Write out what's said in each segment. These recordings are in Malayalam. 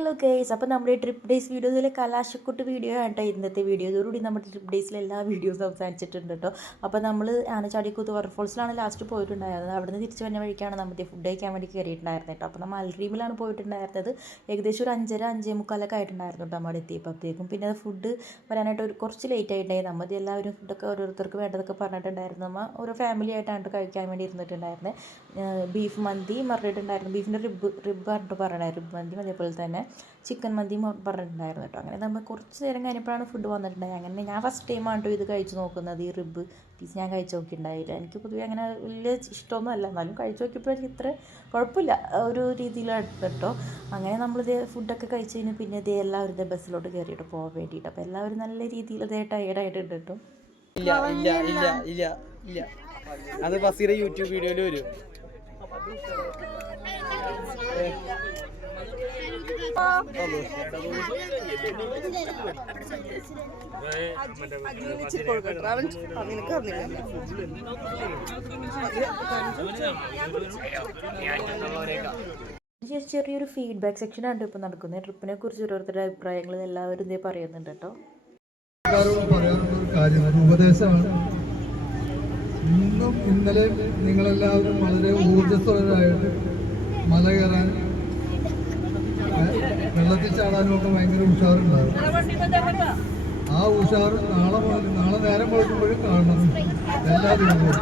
ഹലോ ഗൈസ്, അപ്പോൾ നമ്മുടെ ട്രിപ്പ് ഡേയ്സ് വീഡിയോസിലെ കലാശക്കൊട്ട് വീഡിയോ ആണ് കേട്ടോ ഇന്നത്തെ വീഡിയോ. ഇതോടുകൂടി നമ്മുടെ ട്രിപ്പ് ഡേയ്സിലെ എല്ലാ വീഡിയോസും അവസാനിച്ചിട്ടുണ്ട് കേട്ടോ. അപ്പോൾ നമ്മൾ ആനച്ചാടിക്കൂത്ത് വാട്ടർഫോൾസിലാണ് ലാസ്റ്റ് പോയിട്ടുണ്ടായിരുന്നത്. അവിടെ നിന്ന് തിരിച്ച് വന്ന വഴിക്കാണ് നമ്മൾ ഫുഡ് കഴിക്കാൻ വേണ്ടി കയറിയിട്ടുണ്ടായിരുന്നത് കേട്ടോ. അപ്പോൾ നമ്മൾ അൽഡ്രീമിലാണ് പോയിട്ടുണ്ടായിരുന്നത്. ഏകദേശം ഒരു 5:30-5:45 ആയിട്ടുണ്ടായിരുന്നു കേട്ടോ നമ്മൾ എത്തിയപ്പോഴത്തേക്കും. പിന്നെ അത് ഫുഡ് വരാനായിട്ട് കുറച്ച് ലേറ്റ് ആയിട്ടായി. നമ്മൾ എല്ലാവരും ഫുഡൊക്കെ ഓരോരുത്തർക്ക് വേണ്ടതൊക്കെ പറഞ്ഞിട്ടുണ്ടായിരുന്നു. നമ്മൾ ഓരോ ഫാമിലി ആയിട്ടാണ് കഴിക്കാൻ വേണ്ടി ഇരുന്നിട്ടുണ്ടായിരുന്നത്. ബീഫ് മന്തി പറഞ്ഞിട്ടുണ്ടായിരുന്നു. ബീഫിൻ്റെ റിബ് പറഞ്ഞിട്ടുണ്ടായിരുന്നു. റിബ് മന്തിയും അതേപോലെ തന്നെ ചിക്കൻ മന്തിയും പറഞ്ഞിട്ടുണ്ടായിരുന്നു കേട്ടോ. അങ്ങനെ നമ്മൾ കുറച്ച് നേരം കഴിഞ്ഞപ്പോഴാണ് ഫുഡ് വന്നിട്ടുണ്ടായത്. അങ്ങനെ ഞാൻ ഫസ്റ്റ് ടൈമാണ് കേട്ടോ ഇത് കഴിച്ച് നോക്കുന്നത്. ഈ റിബ് പീസ് ഞാൻ കഴിച്ച് നോക്കിയിട്ടുണ്ടായില്ല. എനിക്ക് പൊതുവെ അങ്ങനെ വലിയ ഇഷ്ടമൊന്നും അല്ല, എന്നാലും കഴിച്ച് നോക്കിയപ്പോൾ എനിക്ക് ഇത്ര കുഴപ്പമില്ല ഒരു രീതിയിലാണ് കേട്ടോ. അങ്ങനെ നമ്മളിത് ഫുഡൊക്കെ കഴിച്ച് കഴിഞ്ഞ് പിന്നെ ഇത് എല്ലാവരും ഇതേ ബസ്സിലോട്ട് കയറിയിട്ട് പോകാൻ വേണ്ടിയിട്ട്. അപ്പോൾ എല്ലാവരും നല്ല രീതിയിൽ ഇതേ ടയേർഡായിട്ടുണ്ട് കേട്ടോ. അത് ബസ്സിയുടെ യൂട്യൂബ് വീഡിയോയിൽ വരും. ചെറിയൊരു ഫീഡ്ബാക്ക് സെക്ഷനാണ് ഇപ്പോൾ നടക്കുന്നത്. ട്രിപ്പിനെ കുറിച്ച് ഓരോരുത്തരുടെ അഭിപ്രായങ്ങൾ എല്ലാവരും ഇതേ പറയുന്നുണ്ട് കേട്ടോ. ഉപദേശമാണ്. ഇന്നും ഇന്നലെ നിങ്ങളെല്ലാവരും വളരെ ഊർജ്ജസ്വലരായിട്ട് മല കയറാൻ വെള്ളത്തിൽ ചാടാനും ഒക്കെ ഭയങ്കര ഉഷാറുണ്ടാകും. ആ ഉഷാറ് നാളെ നേരം കൊടുക്കുമ്പോഴും കാണണം എല്ലാ ദിവസവും.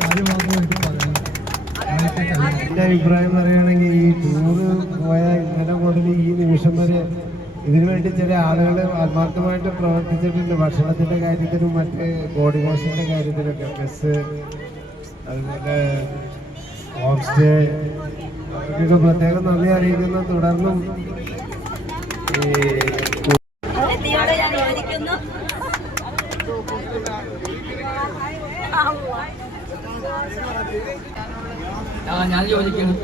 കാര്യം മാത്രം എനിക്ക് പറയാം. എൻ്റെ അഭിപ്രായം പറയുകയാണെങ്കിൽ ഈ ടൂറ് പോയ ഇന്നലെ മുതൽ ഈ നിമിഷം വരെ ഇതിനു വേണ്ടി ചില ആളുകൾ ആത്മാർത്ഥമായിട്ട് പ്രവർത്തിച്ചിട്ടുണ്ട്. ഭക്ഷണത്തിൻ്റെ കാര്യത്തിനും മറ്റ് ബോഡി വാഷിൻ്റെ കാര്യത്തിലൊക്കെ. ബസ്, അതുപോലെ ഹോം സ്റ്റേ, അവർക്കൊക്കെ പ്രത്യേകം നന്ദി അറിയിക്കുന്നു. തുടർന്നും ഞാൻ യോജിക്കുന്നു.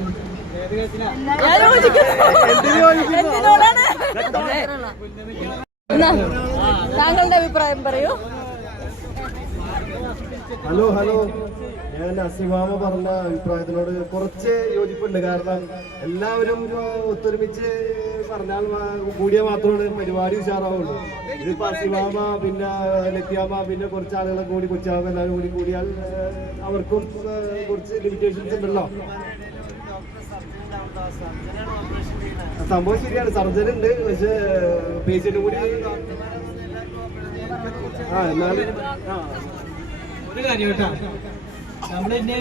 താങ്കളുടെ അഭിപ്രായം പറയൂ. ഹലോ ഞാൻ അസിമാമ പറഞ്ഞ അഭിപ്രായത്തിനോട് കുറച്ച് യോജിപ്പുണ്ട്. കാരണം എല്ലാവരും ഒത്തൊരുമിച്ച് പറഞ്ഞാൽ കൂടിയ മാത്രമാണ് പരിപാടി ഉഷാറാവുള്ളൂ. ഇതിപ്പോ അസിമാമ പിന്നെ ലത്യാമ പിന്നെ കുറച്ച് ആളുകളെ കൂടി കൊച്ചാമ എല്ലാവരും കൂടിയാൽ അവർക്കും കുറച്ച് ലിമിറ്റേഷൻസ് ഉണ്ടല്ലോ. സംഭവം ശരിയാണ്, സർജറി ഉണ്ട്. പക്ഷെ പേഷ്യന്റ് കൂടി എന്നാലും ഒരു കാര്യം കേട്ടോ, നമ്മളെന്നെ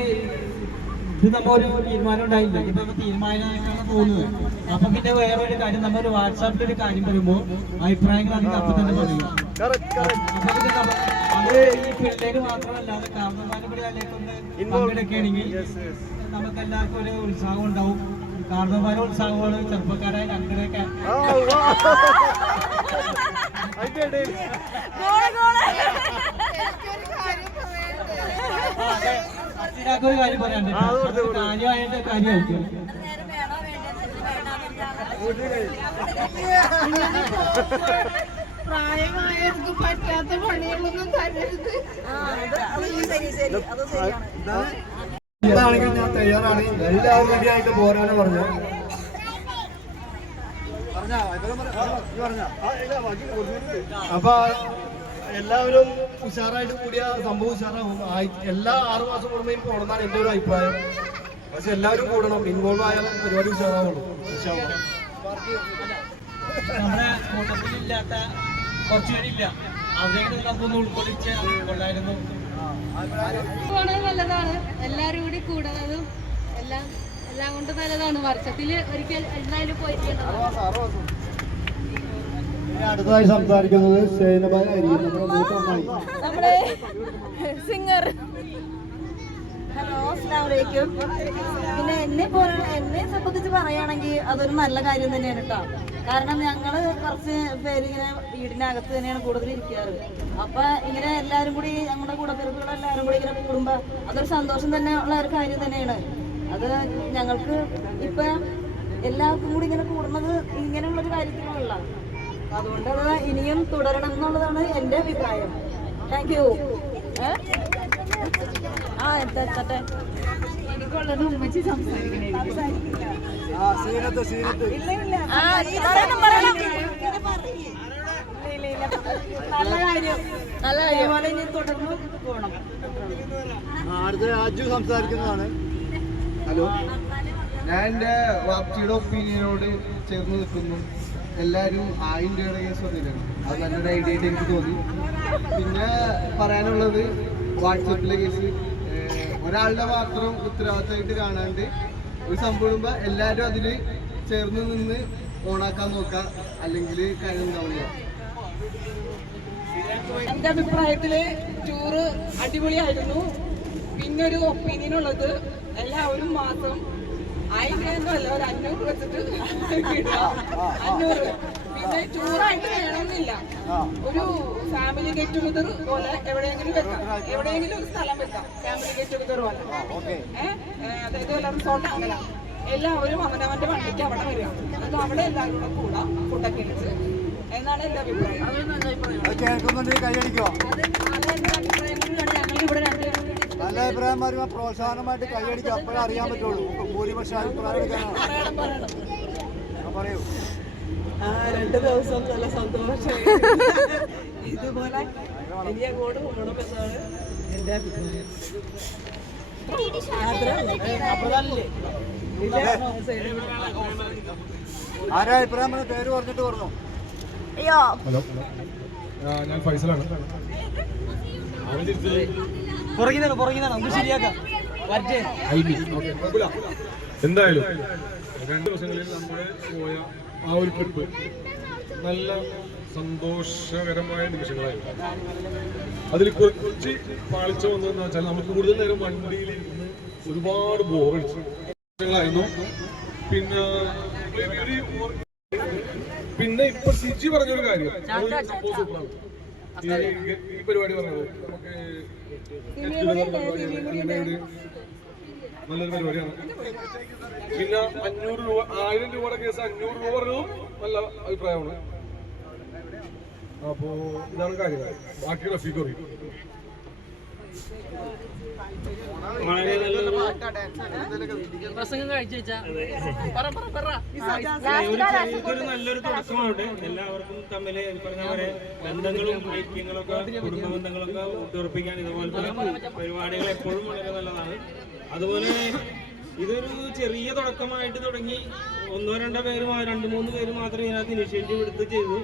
ഇത് നമ്മൊരു തീരുമാനം ഉണ്ടായില്ല. ഇപ്പൊ നമ്മൾ തീരുമാനമായിട്ടാണ് പോകുന്നത്. അപ്പൊ പിന്നെ വേറൊരു കാര്യം, നമ്മൾ വാട്സാപ്പിൽ ഒരു കാര്യം പറയുമ്പോൾ അഭിപ്രായങ്ങൾ അതിന് അപ്പം തന്നെ പറയുക. അപ്പൊ പിന്നെ അത് ഈ പിള്ളേര് മാത്രമല്ലാതെ കാരണന്മാരും കൂടി അതിലേക്കൊന്ന് പങ്കെടുക്കുകയാണെങ്കിൽ നമുക്ക് എല്ലാവർക്കും ഒരു ഉത്സാഹം ഉണ്ടാവും. കാരണന്മാരുടെ ഉത്സാഹമാണ് ചെറുപ്പക്കാരായ ഞങ്ങളുടെയൊക്കെ. ഒരു കാര്യം പറയാനുണ്ട്, കാര്യമായിട്ട് കാര്യമായിരിക്കും. പ്രായമായവർക്ക് പറ്റാത്ത പണികളൊന്നും തരരുത്. എന്താണെങ്കിലും ഞാൻ തയ്യാറാണ്. എല്ലാവരും റെഡി ആയിട്ട് പോരാണ് പറഞ്ഞു. അപ്പൊ എല്ലാവരും ഉഷാറായിട്ട് കൂടിയ സംഭവം ഉഷാറാവും. എല്ലാ 6 മാസം കൂടുമ്പോൾ പോകണമെന്നാണ് എൻ്റെ ഒരു അഭിപ്രായം. പക്ഷെ എല്ലാവരും കൂടണം, ഇൻവോൾവ് ആയാലും പരിപാടി ഉഷാറാവുള്ളൂ. നമ്മുടെ കൂട്ടത്തിലില്ലാത്ത കുറച്ചുപേരില്ല, അവരെങ്കിലും നമുക്കൊന്ന് ഉൾക്കൊള്ളിച്ച് കൊള്ളായിരുന്നു. നല്ലതാണ്, എല്ലാരും കൂടി കൂടുന്നതും എല്ലാം കൊണ്ട് നല്ലതാണ്. വർഷത്തില് ഒരിക്കൽ എന്തായാലും പോയിട്ടുണ്ട്. അടുത്തതായി സംസാരിക്കുന്നത് നമ്മുടെ സിംഗർ. ഹലോ, അസ്സലാമു അലൈക്കും. പിന്നെ എന്നെ സംബന്ധിച്ച് പറയുകയാണെങ്കിൽ അതൊരു നല്ല കാര്യം തന്നെയാണ് കേട്ടോ. കാരണം ഞങ്ങൾ കുറച്ച് പേര് ഇങ്ങനെ വീടിനകത്ത് തന്നെയാണ് കൂടുതൽ ഇരിക്കാറ്. അപ്പൊ ഇങ്ങനെ എല്ലാവരും കൂടി ഞങ്ങളുടെ കൂടപ്പിറപ്പുള്ള എല്ലാവരും കൂടി ഇങ്ങനെ കൂടുമ്പോൾ അതൊരു സന്തോഷം തന്നെ ഉള്ള ഒരു കാര്യം തന്നെയാണ്. അത് ഞങ്ങൾക്ക് ഇപ്പൊ എല്ലാവർക്കും കൂടി ഇങ്ങനെ കൂടുന്നത് ഇങ്ങനെയുള്ളൊരു കാര്യത്തിനുള്ള. അതുകൊണ്ട് അത് ഇനിയും തുടരണം എന്നുള്ളതാണ് എൻ്റെ അഭിപ്രായം. Thank you. എനിക്കുള്ളത് ഉമ്മച്ചി സംസാരിക്കണേ. നല്ല കാര്യം നല്ല കാര്യം അടുത്ത രാജു സംസാരിക്കുന്നതാണ്. ഹലോ, ഞാൻ എൻ്റെ വാപ്റ്റിയുടെ ഒപ്പീനിയനോട് ചേർന്ന് നിൽക്കുന്നു. എല്ലാവരും 1000 രൂപയുടെ കേസ് വന്നിട്ടാണ്, അത് നല്ലൊരു ഐഡിയ ആയിട്ട് എനിക്ക് തോന്നി. പിന്നെ പറയാനുള്ളത് വാട്സപ്പിലെ കേസ് ഒരാളുടെ മാത്രം ഉത്തരവാദിത്തമായിട്ട് കാണാണ്ട് ഒരു സംഭവം ഇടുമ്പോൾ എല്ലാവരും അതിൽ ചേർന്ന് നിന്ന് ഓണാക്കാൻ നോക്കുക, അല്ലെങ്കിൽ കാര്യം ഉണ്ടാവില്ല. എന്റെ അഭിപ്രായത്തില് ടൂറ് അടിപൊളിയായിരുന്നു. പിന്നെ ഒരു ഒപ്പീനിയൻ ഉള്ളത്, എല്ലാവരും മാസം 1000 അല്ല, ഒരു 500 വെച്ചിട്ട് ഇടുക. 500. പിന്നെ ടൂറായിട്ട് വേണമെന്നില്ല, ഒരു ഫാമിലി ഗെറ്റ് ടുഗദർ പോലെ എവിടെയെങ്കിലും വെക്കാം, എവിടെയെങ്കിലും ഒരു സ്ഥലം വെക്കാം, ഫാമിലി ഗെറ്റ് ടുഗദർ പോലെ. അതായത് വല്ല റിസോർട്ട് അങ്ങനെ എല്ലാവരും അവനവന്റെ വണ്ടിക്ക് അവിടെ വരിക, എന്നിട്ട് അവിടെ എല്ലാവരും കൂടെ കൂടാം, ഫുഡൊക്കെ കഴിച്ച് എന്നാണ് എന്റെ അഭിപ്രായം. കൈയടിക്കോ? അതെന്റെ അഭിപ്രായം കൂടിയാണ്. ഞങ്ങളിവിടെ രണ്ടുപേരും നല്ല അഭിപ്രായം വരുമ്പോൾ പ്രോത്സാഹനമായിട്ട് കൈയടിക്കും, അപ്പോഴേ അറിയാൻ പറ്റുള്ളൂ ഭൂരിപക്ഷം അഭിപ്രായം. പറയൂ. 2 ദിവസം നല്ല സന്തോഷമായി. ഇതുപോലെ ഇനി അങ്ങോട്ട് കൊണ്ടുപോകണമെന്നാണ് എന്റെ അഭിപ്രായം. ആരാ അഭിപ്രായം? പേര് പറഞ്ഞിട്ട് പറഞ്ഞു. ഹലോ, ഞാൻ ഫൈസലാണ്. എന്തായാലും 2 ദിവസങ്ങളിൽ നമ്മൾ പോയ ആ ഒരു ട്രിപ്പ് നല്ല സന്തോഷകരമായ നിമിഷങ്ങളായിരുന്നു. അതിൽ കുറച്ച് പാളിച്ച വന്നതെന്ന് വെച്ചാൽ നമുക്ക് കൂടുതൽ നേരം വണ്ടിയിലിരുന്ന് ഒരുപാട് ബോറടിച്ച നിമിഷങ്ങളായിരുന്നു. പിന്നെ ഇപ്പൊ സിജി പറഞ്ഞൊരു കാര്യം, സംഭവം സൂപ്പറാണ്. ഈ പരിപാടി പറഞ്ഞത് നമുക്ക് നല്ലൊരു പരിപാടിയാണ്. പിന്നെ 500 രൂപ, 1000 രൂപയുടെ കേസ് 500 രൂപ പറഞ്ഞതും നല്ല അഭിപ്രായമാണ്. അപ്പോ ഇതാണ് കാര്യങ്ങൾ. ബാക്കി റഫീഖ് പറയും. ഇതൊരു നല്ലൊരു തുടക്കമാവട്ടെ. എല്ലാവർക്കും തമ്മിൽ പറഞ്ഞ പോലെ ബന്ധങ്ങളും ഐക്യങ്ങളൊക്കെ കുടുംബ ബന്ധങ്ങളൊക്കെ ഊട്ടിയുറപ്പിക്കാൻ ഇതുപോലത്തെ പരിപാടികൾ എപ്പോഴും വളരെ നല്ലതാണ്. അതുപോലെ ഇതൊരു ചെറിയ തുടക്കമായിട്ട് തുടങ്ങി 1-2 പേര് 2-3 പേര് മാത്രം ഇതിനകത്ത് ഇനിഷ്യേറ്റീവ് എടുത്ത് ചെയ്തു.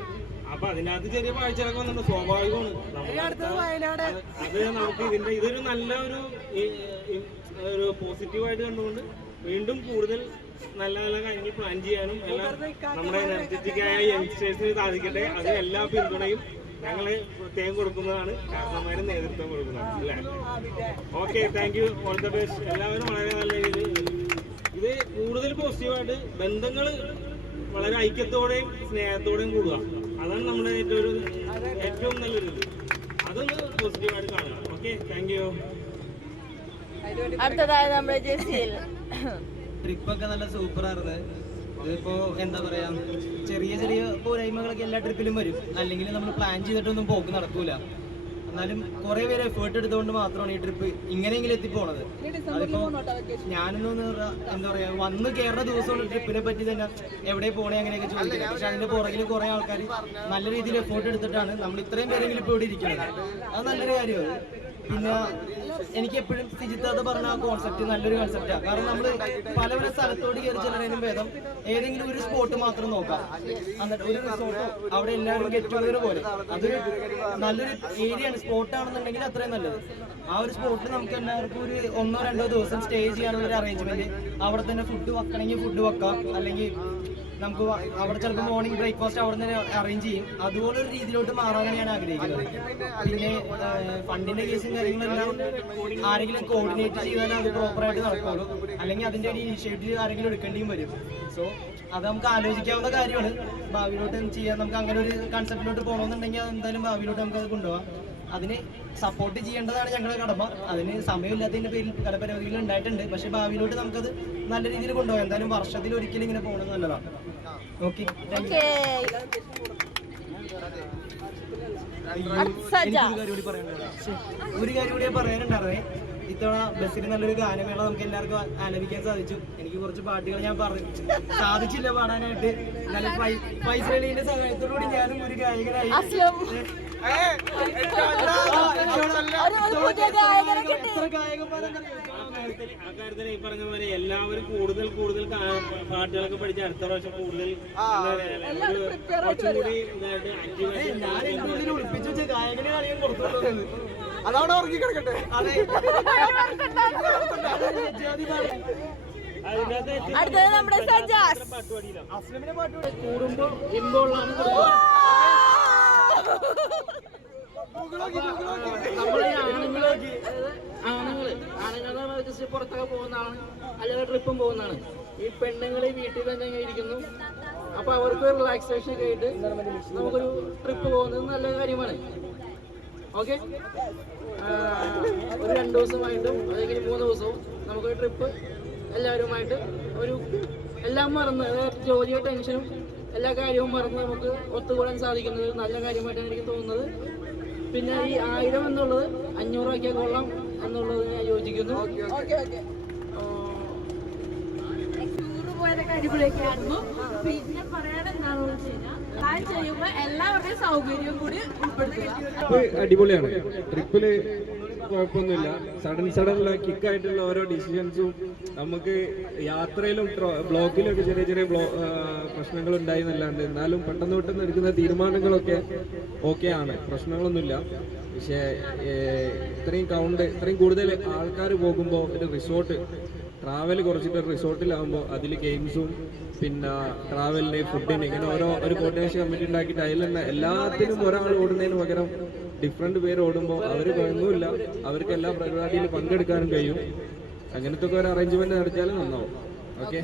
അപ്പൊ അതിനകത്ത് ചെറിയ കാഴ്ചകളൊക്കെ വന്നിട്ട് സ്വാഭാവികമാണ്. അത് നമുക്ക് ഇതൊരു നല്ല ഒരു പോസിറ്റീവായിട്ട് കണ്ടുകൊണ്ട് വീണ്ടും കൂടുതൽ നല്ല നല്ല കാര്യങ്ങൾ പ്ലാൻ ചെയ്യാനും എല്ലാം നമ്മുടെ എനർജറ്റിക്കായ യങ്സ്റ്റേഴ്സിന് സാധിക്കട്ടെ. അത് എല്ലാ പിന്തുണയും ഞങ്ങള് പ്രത്യേകം കൊടുക്കുന്നതാണ്, കാരണന്മാരും നേതൃത്വം കൊടുക്കുന്നതാണ് അല്ലേ. Okay, thank you, all the best. എല്ലാവരും വളരെ നല്ല രീതിയിൽ ഇത് കൂടുതൽ പോസിറ്റീവായിട്ട് ബന്ധങ്ങൾ വളരെ ഐക്യത്തോടെയും സ്നേഹത്തോടെയും കൂടുക, അതാണ് നമ്മുടെ ഏറ്റവും നല്ലൊരു ഇത്. അതൊന്ന് പോസിറ്റീവായിട്ട് കാണുക. Okay, thank you. അടുത്തതായി നമ്മുടെ ജെസ്സിയിൽ ട്രിപ്പൊക്കെ നല്ല സൂപ്പറായിരുന്നു. ഇതിപ്പോ എന്താ പറയാ, ചെറിയ ചെറിയ പോരായ്മകളൊക്കെ എല്ലാ ട്രിപ്പിലും വരും, അല്ലെങ്കിൽ നമ്മൾ പ്ലാൻ ചെയ്തിട്ടൊന്നും പോക്ക് നടക്കൂല. എന്നാലും കുറെ പേര് എഫേർട്ട് എടുത്തുകൊണ്ട് മാത്രമാണ് ഈ ട്രിപ്പ് ഇങ്ങനെയെങ്കിലും എത്തിപ്പോണത്. അതിപ്പോ ഞാനൊന്നും എന്താ പറയാ, വന്ന് കയറുന്ന ദിവസമുള്ള ട്രിപ്പിനെ പറ്റി തന്നെ എവിടെ പോണേ അങ്ങനെയൊക്കെ ചോദിക്കുന്നത്. പക്ഷെ അതിന്റെ പുറകിൽ കുറെ ആൾക്കാർ നല്ല രീതിയിൽ എഫേർട്ട് എടുത്തിട്ടാണ് നമ്മൾ ഇത്രയും പേരെങ്കിലും ഇപ്പോൾ ഇവിടെ ഇരിക്കുന്നത്. അത് നല്ലൊരു കാര്യമാണ്. പിന്നെ എനിക്ക് എപ്പോഴും സിജിത്താത്ത പറഞ്ഞ ആ കോൺസെപ്റ്റ് നല്ലൊരു കോൺസെപ്റ്റാണ്. കാരണം നമ്മൾ പല പല സ്ഥലത്തോട് കയറി ചെല്ലുന്നതിനും ഭേദം ഏതെങ്കിലും ഒരു സ്പോട്ട് മാത്രം നോക്കാം, എന്നിട്ട് ഒരു റിസോർട്ടോ അവിടെ എല്ലാവരും ഗെറ്റ് ടുഗദർ പോലെ അതൊരു നല്ലൊരു ഏരിയയാണ്. സ്പോട്ടാണെന്നുണ്ടെങ്കിൽ അത്രയും നല്ലത്. ആ ഒരു സ്പോട്ടിൽ നമുക്ക് എല്ലാവർക്കും ഒരു 1-2 ദിവസം സ്റ്റേ ചെയ്യാനുള്ള ഒരു അറേഞ്ച്മെന്റ്, അവിടെ തന്നെ ഫുഡ് വെക്കണമെങ്കിൽ ഫുഡ് വെക്കാം, അല്ലെങ്കിൽ നമുക്ക് അവിടെ ചിലപ്പോൾ മോർണിംഗ് ബ്രേക്ക്ഫാസ്റ്റ് അവിടെ നിന്ന് അറേഞ്ച് ചെയ്യും. അതുപോലെ ഒരു രീതിയിലോട്ട് മാറാനാണ് ഞാൻ ആഗ്രഹിക്കുന്നത്. പിന്നെ ഫണ്ടിന്റെ കേസും കാര്യങ്ങളെല്ലാം ആരെങ്കിലും കോർഡിനേറ്റ് ചെയ്താൽ അത് പ്രോപ്പറായിട്ട് നടക്കുള്ളൂ, അല്ലെങ്കിൽ അതിന്റെ ഒരു ഇനിഷ്യേറ്റീവ് ആരെങ്കിലും എടുക്കേണ്ടിയും വരും. സോ അത് നമുക്ക് ആലോചിക്കാവുന്ന കാര്യമാണ്. ഭാവിയിലോട്ട് ചെയ്യാൻ നമുക്ക് അങ്ങനെ ഒരു കൺസെപ്റ്റിലോട്ട് പോകണമെന്നുണ്ടെങ്കിൽ അത് എന്തായാലും ഭാവിയിലോട്ട് നമുക്ക് അത് കൊണ്ടുപോകാം. അതിന് സപ്പോർട്ട് ചെയ്യേണ്ടതാണ് ഞങ്ങളുടെ കടമ. അതിന് സമയമില്ലാത്തതിന്റെ പേരിൽ പല പരിപാടികൾ ഉണ്ടായിട്ടുണ്ട്. പക്ഷെ ഭാവിയിലോട്ട് നമുക്കത് നല്ല രീതിയിൽ കൊണ്ടുപോകാം. എന്തായാലും വർഷത്തിൽ ഒരിക്കലും ഇങ്ങനെ പോകുന്നത് നല്ലതാണ്. ഓക്കെ, ഒരു കാര്യം കൂടി പറയാനുണ്ടായിരുന്നേ. ഇത്തവണ ബസ്സിൽ നല്ലൊരു ഗാനമേള നമുക്ക് എല്ലാവർക്കും ആലപിക്കാൻ സാധിച്ചു. എനിക്ക് കുറച്ച് പാട്ടുകൾ ഞാൻ സാധിച്ചില്ല പാടാനായിട്ട്. നല്ല ഫൈസലിന്റെ സഹായത്തോടുകൂടി ഞാനും ഒരു ഗായകനായി. അക്കാര്യത്തിൽ ഈ പറഞ്ഞ പോലെ എല്ലാവരും കൂടുതൽ പാട്ടുകളൊക്കെ പഠിച്ച് അടുത്ത പ്രാവശ്യം കൂടുതൽ കുറച്ചുകൂടി ഇതായിട്ട് ഞാൻ ഒളിപ്പിച്ചു വെച്ച ഗായകനാണ് ഞാൻ പുറത്തുകൊണ്ടുവന്നത്. അതാണ് ഉറങ്ങി കിടക്കട്ടെ. അടുത്തത് നമ്മുടെ സജാസ്. അസ്ലമിനെ പാട്ട് കൂടുമ്പോ ഇമ്പോളാണ് നമ്മളെ ആണുങ്ങളെ ജസ്റ്റ് പുറത്തൊക്കെ പോകുന്നതാണ്, അല്ലെങ്കിൽ ട്രിപ്പും പോകുന്നതാണ്. ഈ പെണ്ണുങ്ങൾ വീട്ടിൽ തന്നെ ഇരിക്കുന്നു. അപ്പൊ അവർക്ക് റിലാക്സേഷൻ ഒക്കെ ആയിട്ട് നമുക്കൊരു ട്രിപ്പ് പോകുന്നത് നല്ല കാര്യമാണ്. ഓക്കെ, ഒരു 2 ദിവസമായിട്ടും അല്ലെങ്കിൽ 3 ദിവസവും നമുക്കൊരു ട്രിപ്പ് എല്ലാവരുമായിട്ട് എല്ലാം മറന്ന്, ജോലിയോ ടെൻഷനും എല്ലാ കാര്യവും മറന്ന് നമുക്ക് ഒത്തുകൂടാൻ സാധിക്കുന്നത് നല്ല കാര്യമായിട്ടാണ് എനിക്ക് തോന്നുന്നത്. പിന്നെ ഈ 1000 എന്നുള്ളത് 500 ആക്കിയാൽ കൊള്ളാം എന്നുള്ളത് ഞാൻ യോജിക്കുന്നു. ടൂറ് പോയതൊക്കെ അടിപൊളിയൊക്കെയായിരുന്നു. പിന്നെ പറയാനെന്താണെന്ന് വെച്ച് കഴിഞ്ഞാൽ പ്ലാൻ ചെയ്യുമ്പോൾ എല്ലാവരുടെയും സൗകര്യവും കൂടി ഉൾപ്പെടുത്തുക. അടിപൊളിയാണ്. ട്രിപ്പില് കുഴപ്പമൊന്നുമില്ല. സഡൻ കിക്കായിട്ടുള്ള ഓരോ ഡിസിഷൻസും നമുക്ക് യാത്രയിലും ബ്ലോക്കിലൊക്കെ ചെറിയ പ്രശ്നങ്ങൾ ഉണ്ടായിരുന്നല്ലാണ്ട് എന്നാലും പെട്ടെന്ന് എടുക്കുന്ന തീരുമാനങ്ങളൊക്കെ ഓക്കെ ആണ്, പ്രശ്നങ്ങളൊന്നുമില്ല. പക്ഷേ ഇത്രയും കൂടുതൽ ആൾക്കാർ പോകുമ്പോൾ ഒരു ട്രാവൽ കുറച്ചിട്ട് റിസോർട്ടിലാകുമ്പോൾ അതിൽ ഗെയിംസും പിന്നെ ട്രാവലിന് ഫുഡിന് ഇങ്ങനെ ഒരു കോർഡിനേഷൻ കമ്മിറ്റി ഉണ്ടാക്കിയിട്ട് അതിൽ തന്നെ എല്ലാത്തിനും ഒരാൾ ഓടുന്നതിന് പകരം ഡിഫറെൻറ്റ് പേര് ഓടുമ്പോൾ അവർ ഒന്നുമില്ല, അവർക്ക് എല്ലാ പരിപാടിയിലും പങ്കെടുക്കാനും കഴിയും. അങ്ങനത്തെ ഒക്കെ ഒരു അറേഞ്ച്മെന്റ് നടത്തിയാലും നന്നാവും. ഓക്കെ,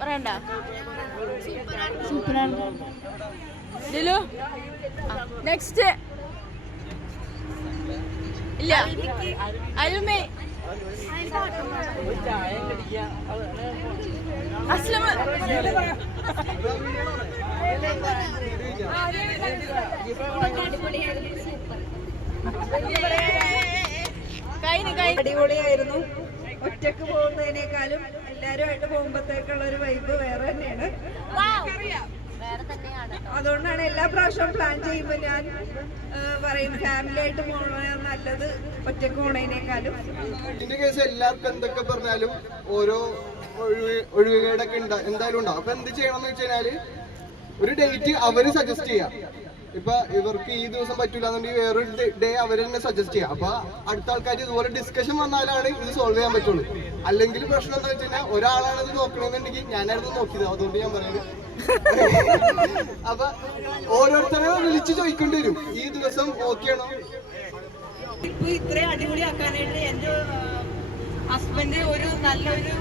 പറയണ്ട സൂപ്പറാണ്. നെക്സ്റ്റ് ഇല്ല അരുമേ അസ്ലം അടിപൊളിയായിരുന്നു. ഒറ്റക്ക് പോകുന്നതിനേക്കാളും എല്ലാവരുമായിട്ട് പോകുമ്പോഴത്തേക്കുള്ള ഒരു വൈബ് വേറെ തന്നെയാണ്. അതുകൊണ്ടാണ് എല്ലാ പ്രാവശ്യവും പ്ലാൻ ചെയ്യുമ്പോൾ ഞാൻ പറയും ഫാമിലി ആയിട്ട് പോകണ നല്ലത് ഒറ്റക്ക് പോണതിനേക്കാളും. ഇതിന്റെ കേസ് എല്ലാവർക്കും എന്തൊക്കെ പറഞ്ഞാലും ഓരോ ഒഴിവുകേടൊക്കെ എന്തായാലും ഉണ്ടാവും. അപ്പൊ എന്ത് ചെയ്യണം എന്ന് വെച്ച് കഴിഞ്ഞാല് ഒരു ഡേറ്റ് അവര് സജസ്റ്റ് ചെയ്യാം. ഇപ്പൊ ഇവർക്ക് ഈ ദിവസം പറ്റൂല എന്നുണ്ടെങ്കിൽ വേറൊരു ഡേ അവർ തന്നെ സജസ്റ്റ് ചെയ്യാം. അപ്പൊ അടുത്ത ആൾക്കാർ ഇതുപോലെ ഡിസ്കഷൻ വന്നാലാണ് ഇത് സോൾവ് ചെയ്യാൻ പറ്റുള്ളൂ. അല്ലെങ്കിൽ പ്രശ്നം എന്താ വെച്ച് കഴിഞ്ഞാൽ ഒരാളാണ് ഇത് നോക്കണമെന്നുണ്ടെങ്കിൽ ഞാനായിരുന്നു നോക്കിയത്, അതുകൊണ്ട് ഞാൻ പറയുന്നത്. അപ്പൊ ഓരോരുത്തരെ വിളിച്ച് ചോദിക്കേണ്ടി വരും ഈ ദിവസം ഓക്കെ ആണോ. ഇപ്പൊ ഇത്രയും അടിപൊളിയാക്കാനായിട്ട് എന്റെ ഹസ്ബൻഡ് ഒരു നല്ലൊരു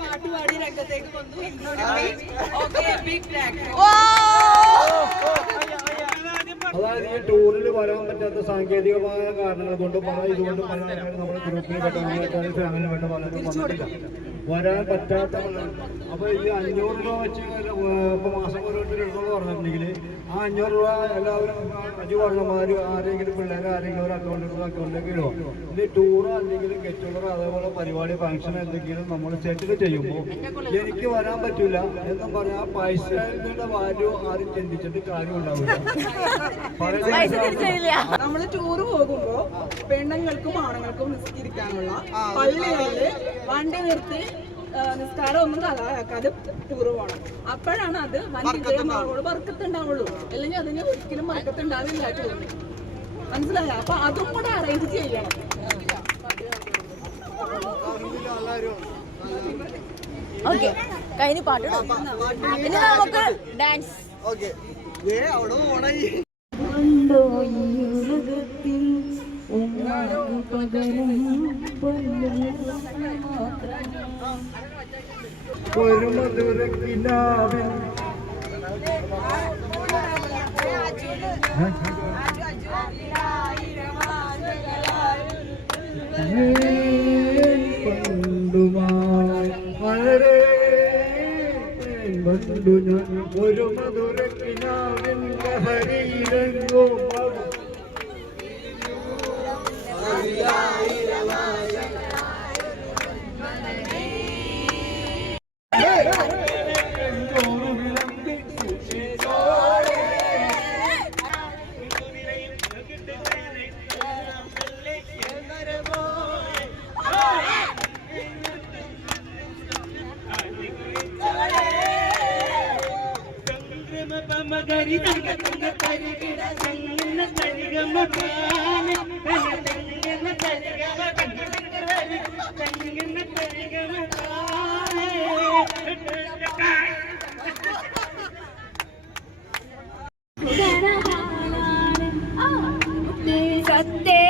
പാട്ടുപാടി രംഗത്തേക്ക് വന്നു. അതായത് ഈ ടൂറിൽ വരാൻ പറ്റാത്ത സാങ്കേതികമായ കാരണങ്ങൾ കൊണ്ടും ഇതുകൊണ്ടും പല നമ്മുടെ ഗ്രൂപ്പിൽ പെട്ട ഫാമിലി പെട്ട പലരും വന്നിട്ടില്ല, വരാൻ പറ്റാത്ത. അപ്പൊ ഈ 500 രൂപ വെച്ച് ഇപ്പൊ മാസം ഓരോരുത്തർ എടുത്തോന്ന് പറഞ്ഞിട്ടുണ്ടെങ്കിൽ ആ 500 രൂപ എല്ലാവരും അജു പറഞ്ഞമാര് ആരെങ്കിലും പിള്ളേരെ ആരെങ്കിലും ഒരു അക്കൗണ്ടിലേക്ക് ഇടുക. ഇനി ടൂറോ അല്ലെങ്കിൽ ഗെറ്റ് ടുഗദർ അതേപോലെ പരിപാടി ഫംഗ്ഷൻ എന്തെങ്കിലും നമ്മൾ സെറ്റിൽ ചെയ്യുമ്പോൾ എനിക്ക് വരാൻ പറ്റൂല എന്നും പറഞ്ഞാൽ പൈസയുടെ വാല്യൂ ആരും ചിന്തിച്ചിട്ട് കാര്യം ഉണ്ടാവില്ല. നമ്മള് ടൂറ് പോകുമ്പോ പെണ്ണുങ്ങൾക്കും ആണുങ്ങൾക്കും നിസ്കരിക്കാനുള്ള പള്ളികളില് വണ്ടി നിർത്തി നിസ്കാരം ഒന്നും കളയാക്കാതെ ടൂറ് പോകണം. അപ്പോഴാണ് അത് വർക്കത്തുണ്ടാവുള്ളൂ. അല്ലെങ്കിൽ അതിന് ഒരിക്കലും വർക്കത്തുണ്ടാവില്ല ടൂറിന്. മനസ്സിലായ? അപ്പൊ അതും കൂടെ അറേഞ്ച് ചെയ്യണം. ഓക്കെ, കഴിഞ്ഞ പാട്ട് ഇനി നമുക്ക് ഡാൻസ്. ഓക്കെ, അവിടെ പോണേ. ഒരു മധുരക്കിനാവിൻ പണ്ടുമായി വളരെ കണ്ടു ഞാൻ ഒരു മധുരക്കിനാവിൻ ലഹരിയിലെങ്ങും സത്തേ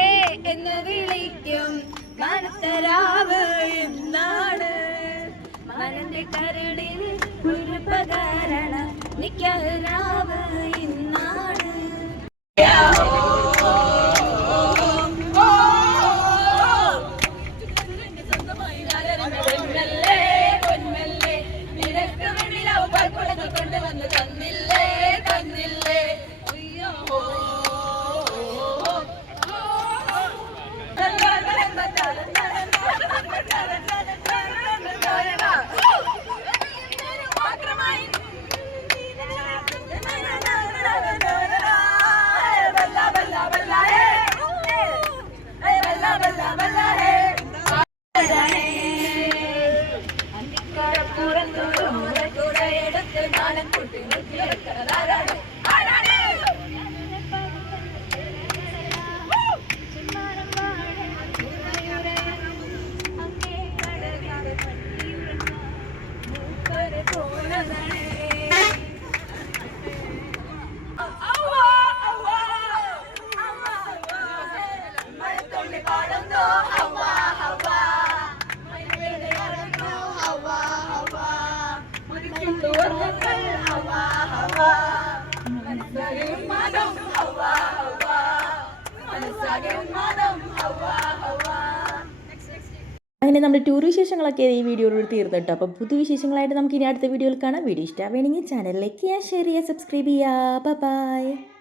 എന്ന് വിളിക്കും മനത്തരാവ് എന്നാണ് മനന്റെ കരളിൽ ഒരു പകരണ നിക്കരാവ് ഇന്നാണ് കൊണ്ടുവന്ന് തന്നില്ലേ തന്നില്ലേ അയ്യോ അങ്ങനെ നമ്മുടെ ടൂർ വിശേഷങ്ങളൊക്കെ ഈ വീഡിയോയിലൂടെ തീർന്നിട്ടോ. അപ്പോൾ പുതുവിശേഷങ്ങളായിട്ട് നമുക്ക് ഇനി അടുത്ത വീഡിയോയിൽ കാണാം. വീഡിയോ ഇഷ്ടമാവുകയാണെങ്കിൽ ചാനലിലേക്ക് ഷെയർ ചെയ്യുക, സബ്സ്ക്രൈബ് ചെയ്യുക. ബൈ.